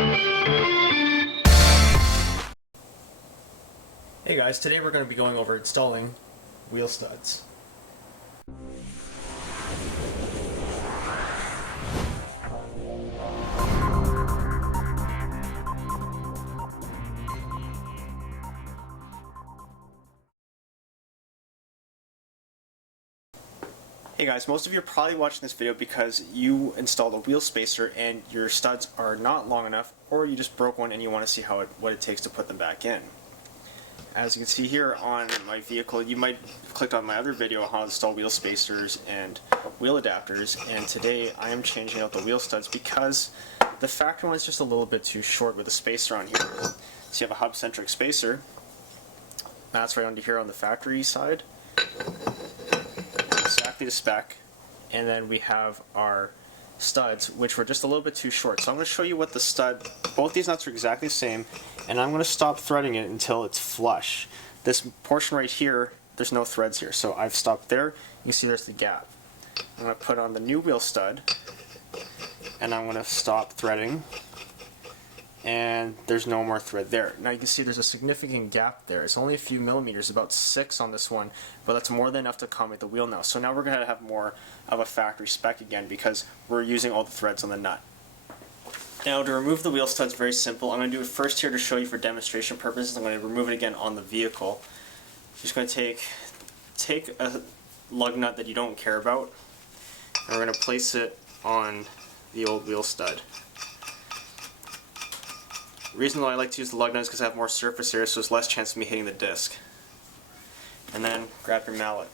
Hey guys, today we're going to be going over installing wheel studs. Hey guys, most of you are probably watching this video because you installed a wheel spacer and your studs are not long enough, or you just broke one and you want to see what it takes to put them back in. As you can see here on my vehicle, you might have clicked on my other video on how to install wheel spacers and wheel adapters, and today I am changing out the wheel studs because the factory one is just a little bit too short with the spacer on here. So you have a hub-centric spacer, that's right under here on the factory side, exactly the spec, and then we have our studs, which were just a little bit too short. So I'm going to show you what the stud, both these nuts are exactly the same, and I'm going to stop threading it until it's flush. This portion right here, there's no threads here, so I've stopped there. You can see there's the gap. I'm going to put on the new wheel stud, and I'm going to stop threading, and there's no more thread there. Now you can see there's a significant gap there. It's only a few millimeters, about 6 on this one, but that's more than enough to accommodate the wheel now. So now we're going to have more of a factory spec again because we're using all the threads on the nut. Now to remove the wheel studs, very simple. I'm going to do it first here to show you for demonstration purposes. I'm going to remove it again on the vehicle. I'm just going to take a lug nut that you don't care about, and we're going to place it on the old wheel stud. The reason why I like to use the lug nut is because I have more surface area, so there's less chance of me hitting the disc. And then grab your mallet.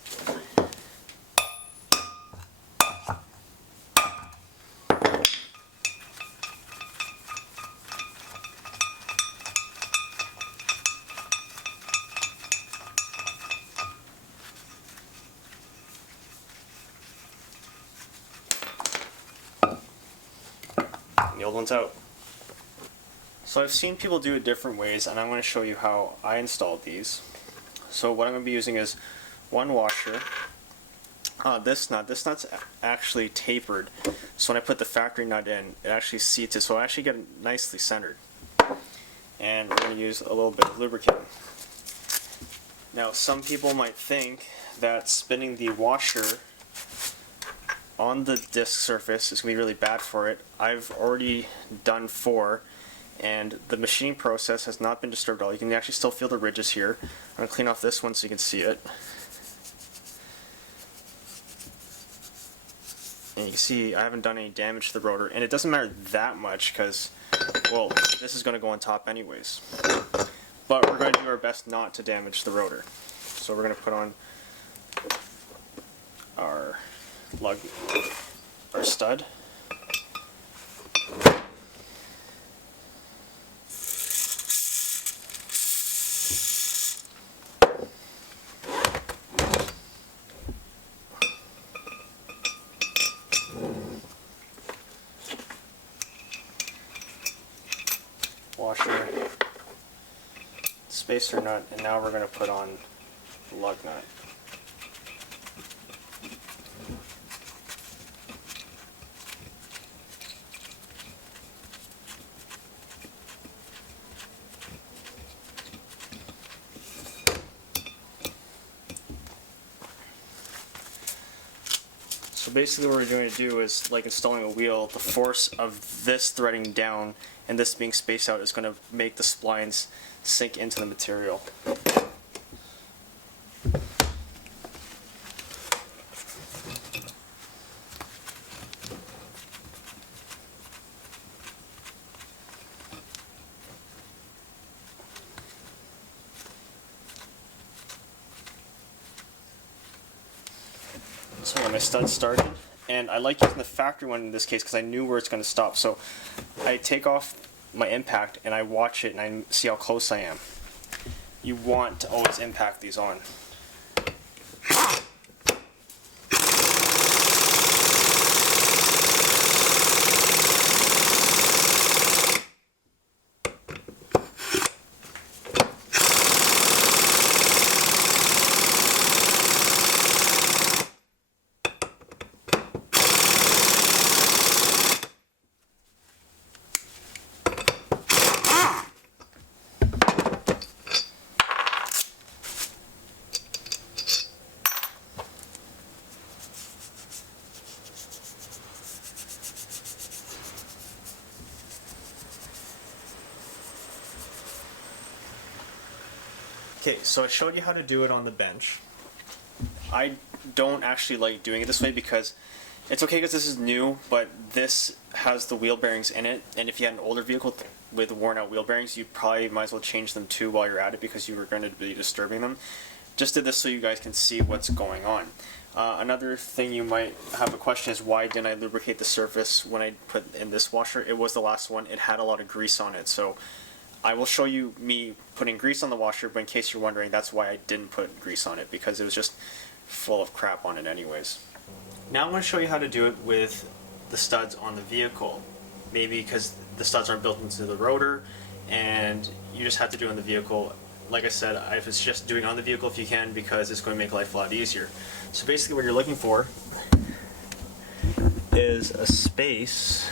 And the old one's out. So I've seen people do it different ways, and I'm going to show you how I installed these. So what I'm going to be using is one washer. This nut's actually tapered, so when I put the factory nut in, it actually seats it, so I actually get it nicely centered. And we're going to use a little bit of lubricant. Now some people might think that spinning the washer on the disc surface is going to be really bad for it. I've already done 4. And the machining process has not been disturbed at all. You can actually still feel the ridges here. I'm going to clean off this one so you can see it. And you can see I haven't done any damage to the rotor, and it doesn't matter that much because, well, this is going to go on top anyways. But we're going to do our best not to damage the rotor. So we're going to put on our stud. Washer, spacer nut, and now we're going to put on the lug nut. So basically what we're going to do is, like installing a wheel, the force of this threading down and this being spaced out is going to make the splines sink into the material. So I got my studs started, and I like using the factory one in this case because I knew where it's going to stop. So I take off my impact and I watch it and I see how close I am. You want to always impact these on. Okay, so I showed you how to do it on the bench. I don't actually like doing it this way because it's okay because this is new, but this has the wheel bearings in it, and if you had an older vehicle with worn out wheel bearings, you probably might as well change them too while you're at it because you were going to be disturbing them. Just did this so you guys can see what's going on. Another thing you might have a question is, why didn't I lubricate the surface when I put in this washer? It was the last one. It had a lot of grease on it, so I will show you me putting grease on the washer, but in case you're wondering, that's why I didn't put grease on it, because it was just full of crap on it anyways. Now I'm going to show you how to do it with the studs on the vehicle. Maybe because the studs aren't built into the rotor and you just have to do it on the vehicle. Like I said, I would suggest doing it on the vehicle if you can, because it's going to make life a lot easier. So basically what you're looking for is a space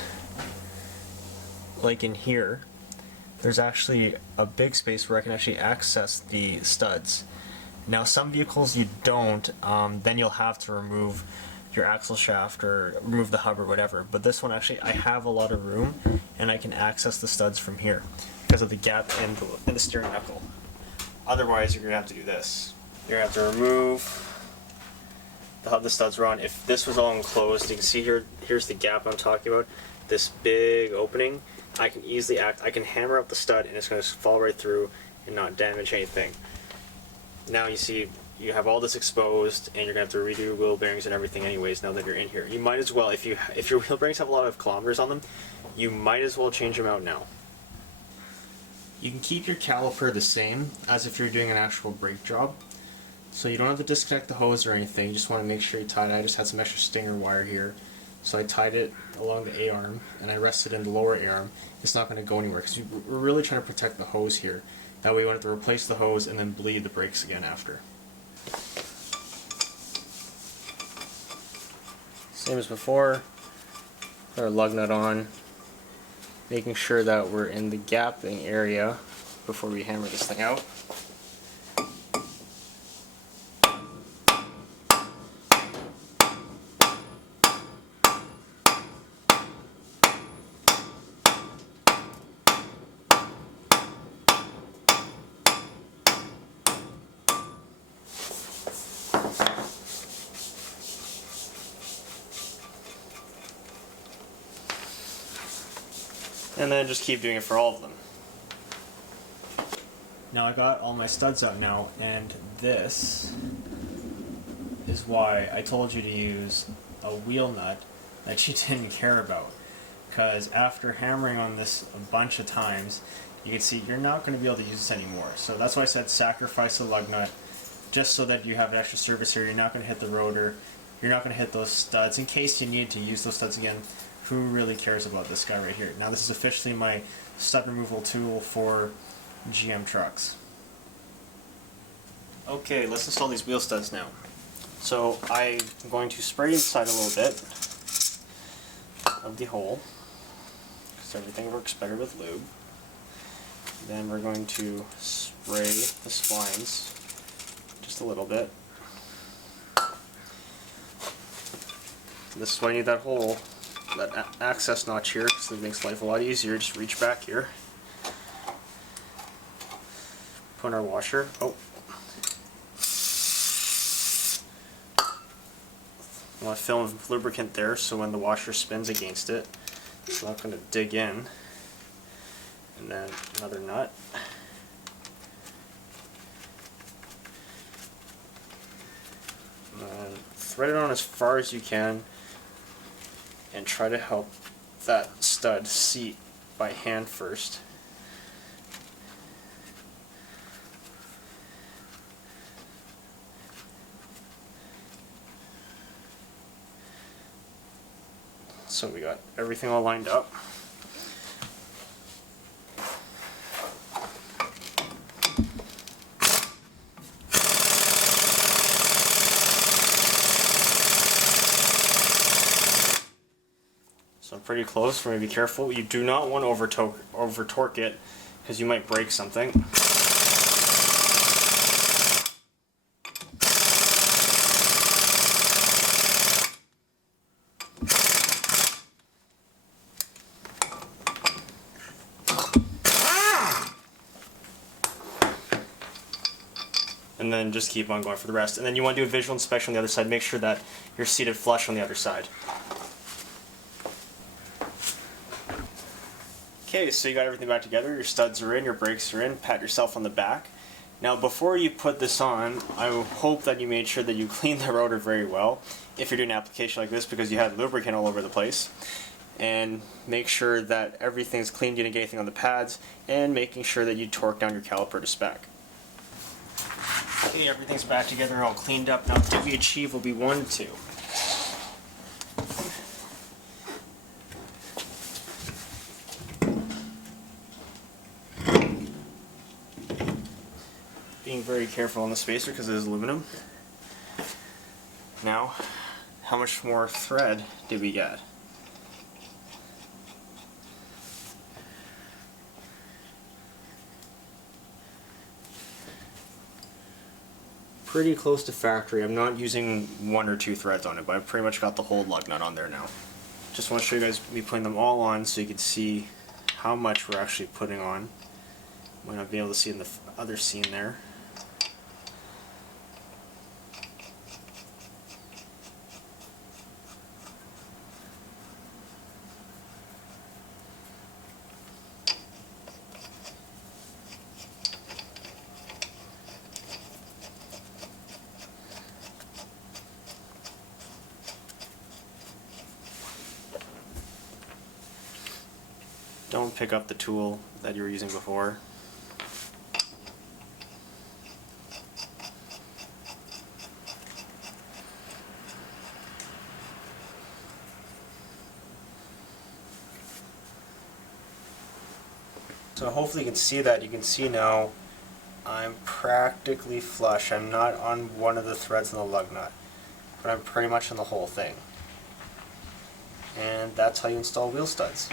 like in here. There's actually a big space where I can actually access the studs. Now some vehicles you don't, then you'll have to remove your axle shaft or remove the hub or whatever, but this one actually I have a lot of room and I can access the studs from here because of the gap in the steering knuckle. Otherwise you're going to have to do this. You're going to have to remove the hub the studs are on. If this was all enclosed, you can see here's the gap I'm talking about, this big opening. I can easily I can hammer up the stud and it's going to fall right through and not damage anything. Now you see you have all this exposed and you're going to have to redo wheel bearings and everything anyways now that you're in here. You might as well, if your wheel bearings have a lot of kilometers on them, you might as well change them out now. You can keep your caliper the same as if you're doing an actual brake job. So you don't have to disconnect the hose or anything, you just want to make sure you tie it. I just had some extra stinger wire here. So I tied it along the A-arm and I rested in the lower A-arm. It's not going to go anywhere because we're really trying to protect the hose here. That way we won't have to replace the hose and then bleed the brakes again after. Same as before, put our lug nut on, making sure that we're in the gapping area before we hammer this thing out. And then just keep doing it for all of them. Now I got all my studs out now, and this is why I told you to use a wheel nut that you didn't care about. Because after hammering on this a bunch of times, you can see you're not going to be able to use this anymore. So that's why I said sacrifice the lug nut, just so that you have an extra service here. You're not going to hit the rotor, you're not going to hit those studs. In case you need to use those studs again, who really cares about this guy right here? Now this is officially my stud removal tool for GM trucks. Okay, let's install these wheel studs now. So I'm going to spray inside a little bit of the hole, because everything works better with lube. Then we're going to spray the splines just a little bit. This is why I need that hole, that access notch here, because it makes life a lot easier. Just reach back here, put in our washer. Oh, I want a film of lubricant there, so when the washer spins against it, it's not going to dig in. And then another nut. And thread it on as far as you can, and try to help that stud seat by hand first. So we got everything all lined up. So pretty close. We're going to be careful. You do not want to over torque it, because you might break something. and then just keep on going for the rest. And then you want to do a visual inspection on the other side. Make sure that you're seated flush on the other side. Okay, so you got everything back together. Your studs are in, your brakes are in. Pat yourself on the back. Now before you put this on, I hope that you made sure that you cleaned the rotor very well if you're doing an application like this, because you had lubricant all over the place. And make sure that everything's clean, you didn't get anything on the pads, and making sure that you torque down your caliper to spec. Okay, everything's back together and all cleaned up. Now what we achieve will be 1, 2. Being very careful on the spacer because it is aluminum. Now, how much more thread did we get? Pretty close to factory. I'm not using 1 or 2 threads on it, but I've pretty much got the whole lug nut on there now. Just want to show you guys me putting them all on so you can see how much we're actually putting on. Might not be able to see in the other scene there. Don't pick up the tool that you were using before. So hopefully you can see that. You can see now I'm practically flush. I'm not on one of the threads in the lug nut, but I'm pretty much on the whole thing. And that's how you install wheel studs.